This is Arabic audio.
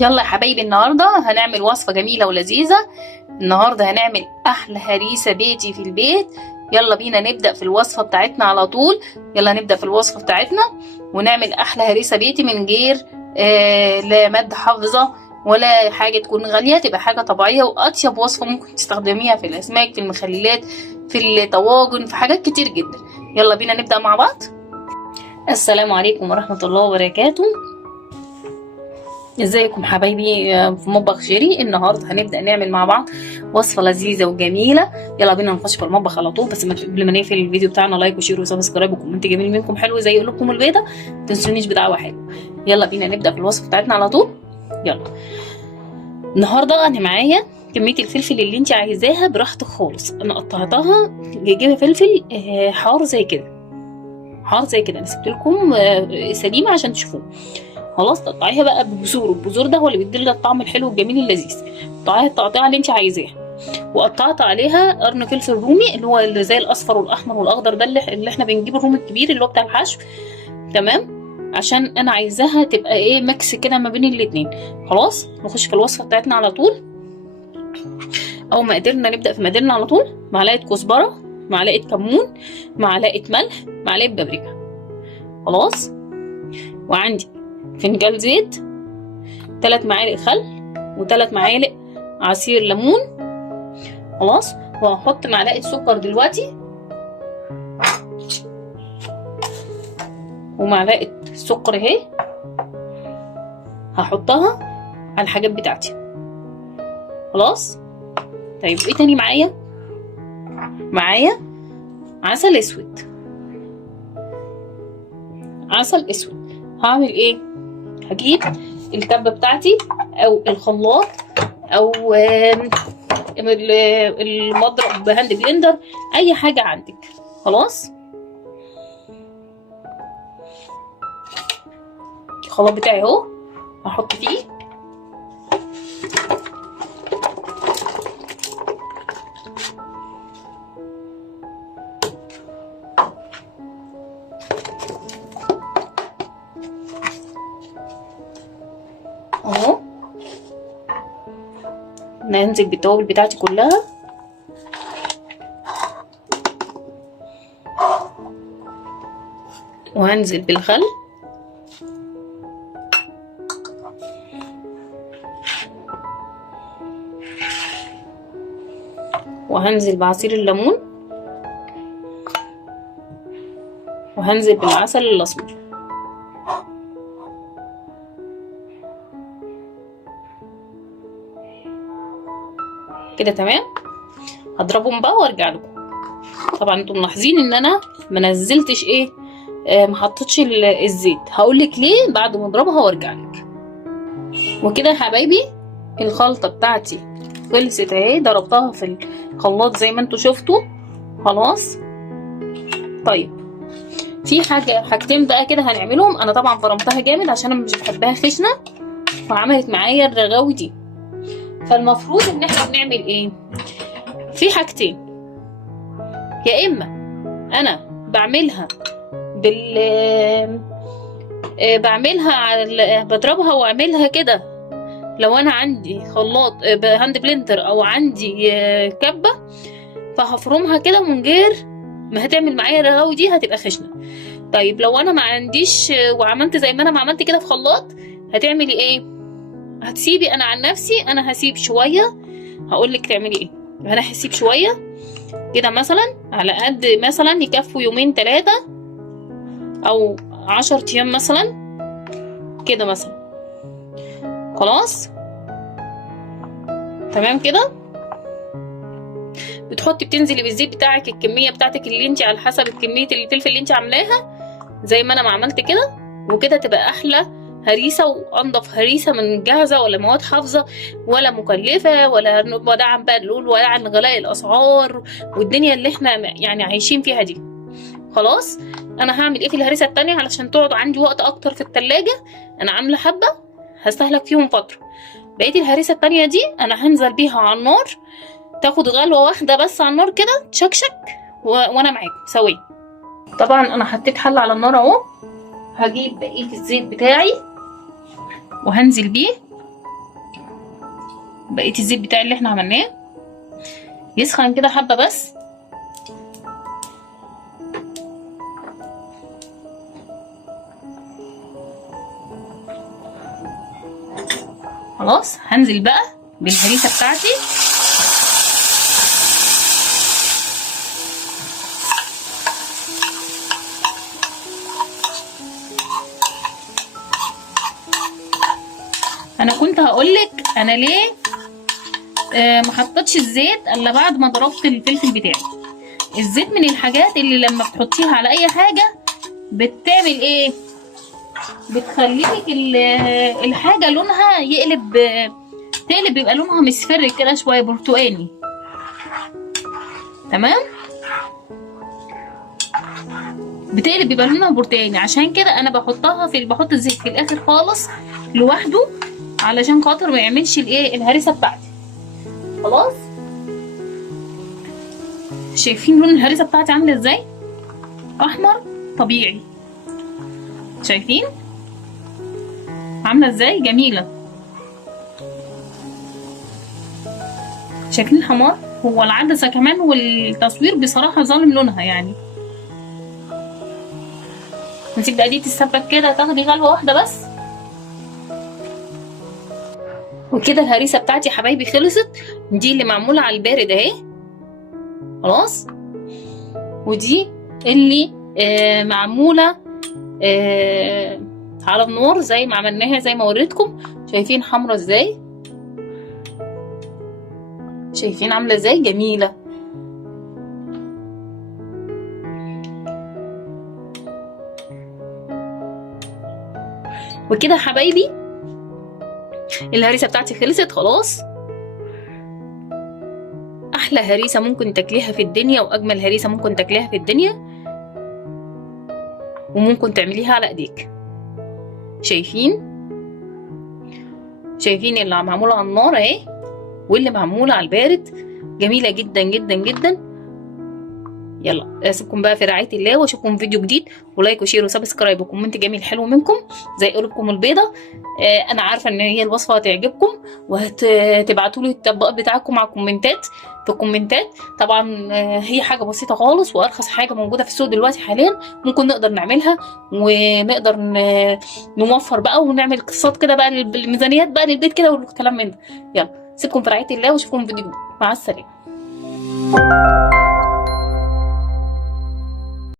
يلا يا حبايبي، النهارده هنعمل وصفه جميله ولذيذه. النهارده هنعمل احلى هريسه بيتي في البيت. يلا بينا نبدا في الوصفه بتاعتنا على طول. يلا نبدا في الوصفه بتاعتنا ونعمل احلى هريسه بيتي من غير لا ماده حافظه ولا حاجه تكون غاليه، تبقى حاجه طبيعيه واطيب وصفه ممكن تستخدميها في الاسماك، في المخللات، في الطواجن، في حاجات كتير جدا. يلا بينا نبدا مع بعض. السلام عليكم ورحمه الله وبركاته. ازيكم حبايبي في مطبخ شيري؟ النهارده هنبدا نعمل مع بعض وصفه لذيذه وجميله. يلا بينا نخش في المطبخ على طول. بس قبل ما نقفل الفيديو بتاعنا، لايك وشير وسبسكرايب وكومنت جميل منكم حلو زي قلوبكم البيضه. ما تنسونيش بدعوه حلوه. يلا بينا نبدا في الوصفه بتاعتنا على طول. يلا. النهارده انا معايا كميه الفلفل اللي انت عايزاها براحتك خالص. انا قطعتها جايبه فلفل حار زي كده، حار زي كده. انا سبت لكم سليمه عشان تشوفوه. خلاص تقطعيها بقى ببذور، البذور ده هو اللي بيديلها الطعم الحلو الجميل اللذيذ. قطعيها التقطيعه اللي انت عايزاها. وقطعت عليها قرن فلفل رومي اللي هو اللي زي الاصفر والاحمر والاخضر ده اللي احنا بنجيب الرومي الكبير اللي هو بتاع الحشو. تمام، عشان انا عايزاها تبقى ايه ميكس كده ما بين الاتنين. خلاص نخش في الوصفه بتاعتنا على طول. اول ما قدرنا نبدا في مقاديرنا على طول. معلقه كزبره، معلقه كمون، معلقه ملح، معلقه بابريكا. خلاص. وعندي فنجان زيت، 3 معالق خل، و3 معالق عصير ليمون. خلاص. وهحط معلقه سكر دلوقتي، ومعلقه سكر اهي هحطها على الحاجات بتاعتي. خلاص. طيب ايه تاني معايا عسل اسود. عسل اسود. هعمل ايه؟ هجيب الكبه بتاعتي او الخلاط او المضرب هاند بلندر، اي حاجه عندك. خلاص. الخلاط بتاعي اهو هحط فيه اهو. ننزل بالتوابل بتاعتي كلها. وهنزل بالخل، وهنزل بعصير الليمون، وهنزل بالعسل الاسمر. كده تمام. هضربهم بقى وارجع لكم. طبعا انتم ملاحظين ان انا ما نزلتش ايه، ما حطيتش الزيت. هقول لك ليه بعد ما اضربها وارجع لك. وكده يا حبايبي الخلطه بتاعتي خلصت اهي. ضربتها في الخلاط زي ما انتم شفتوا. خلاص. طيب في حاجتين بقى كده هنعملهم. انا طبعا فرمتها جامد عشان انا مش بحبها خشنه، وعملت معايا الرغاوي دي. فالمفروض ان احنا بنعمل ايه في حاجتين. يا اما انا بعملها بضربها واعملها كده لو انا عندي خلاط هاند بلندر او عندي كبه، فهفرمها كده من غير ما هتعمل معايا الرغاوي دي، هتبقى خشنه. طيب لو انا ما عنديش وعملت زي ما انا ما عملت كده في خلاط، هتعملي ايه؟ هتسيبي. انا عن نفسي انا هسيب شويه. هقولك تعملي ايه. انا هسيب شويه كده مثلا على قد مثلا يكفوا 2-3 او 10 ايام مثلا كده مثلا. خلاص تمام كده. بتنزلي بالزيت بتاعك الكميه بتاعتك اللي انت على حسب كميه الفلفل اللي انت عاملاها زي ما انا ما عملت كده. وكده تبقى احلى هريسه وانضف هريسه من جاهزه، ولا مواد حافظه ولا مكلفه ولا عن بقى نقول ولا عن غلاء الاسعار والدنيا اللي احنا يعني عايشين فيها دي. خلاص. انا هعمل ايه في الهريسه التانية علشان تقعد عندي وقت اكتر في التلاجة. انا عامله حبه هستهلك فيهم فتره. بقيه الهريسه التانية دي انا هنزل بيها على النار، تاخد غلوه واحده بس على النار كده تشكشك وانا معاكم سويه. طبعا انا حطيت حله على النار اهو، هجيب بقيه الزيت بتاعي وهنزل بيه. بقيه الزيت بتاعي اللي احنا عملناه يسخن كده حبه بس. خلاص هنزل بقى بالهريسه بتاعتي. انا كنت هقولك انا ليه ما حطيتش الزيت الا بعد ما ضربت الفلفل بتاعي. الزيت من الحاجات اللي لما بتحطيها على اي حاجه بتعمل ايه؟ بتخليك الحاجه لونها تقلب، بيبقى لونها مصفر كده شويه برتقاني. تمام، بتقلب بيبقى لونها برتقاني. عشان كده انا بحط الزيت في الاخر خالص لوحده علشان خاطر ما يعملش الهريسه بتاعتي. خلاص، شايفين لون الهريسه بتاعتي عامله ازاي؟ احمر طبيعي. شايفين عامله ازاي؟ جميله. شايفين الحمار؟ هو العدسه كمان والتصوير بصراحه ظالم لونها يعني. نسيب بقى تتسبك كده، تاخدي غلوه واحده بس. وكده الهريسه بتاعتي يا حبايبي خلصت. دي اللي معموله على البارد اهي. خلاص، ودي اللي معموله على النار زي ما عملناها زي ما وريتكم. شايفين حمرا ازاي؟ شايفين عامله ازاي؟ جميله. وكده يا حبايبي الهريسه بتاعتي خلصت خلاص. احلى هريسه ممكن تاكليها في الدنيا واجمل هريسه ممكن تاكليها في الدنيا، وممكن تعمليها على ايديك. شايفين اللي معموله على النار اهي واللي معموله على البارد. جميله جدا جدا جدا. يلا اسيبكم بقى في رعايه الله، واشوفكم فيديو جديد، ولايك وشير وسبسكرايب وكومنت جميل حلو منكم زي قلوبكم البيضه. انا عارفه ان هي الوصفه هتعجبكم، وهتبعتوا لي التطبيقات بتاعكم على الكومنتات في الكومنتات. طبعا هي حاجه بسيطه خالص وارخص حاجه موجوده في السوق دلوقتي حاليا، ممكن نقدر نعملها ونقدر نوفر بقى ونعمل قصات كده بقى الميزانيات بقى للبيت كده والكلام من ده. يلا سيبكم في رعايه الله واشوفكم فيديو جديد. مع السلامه.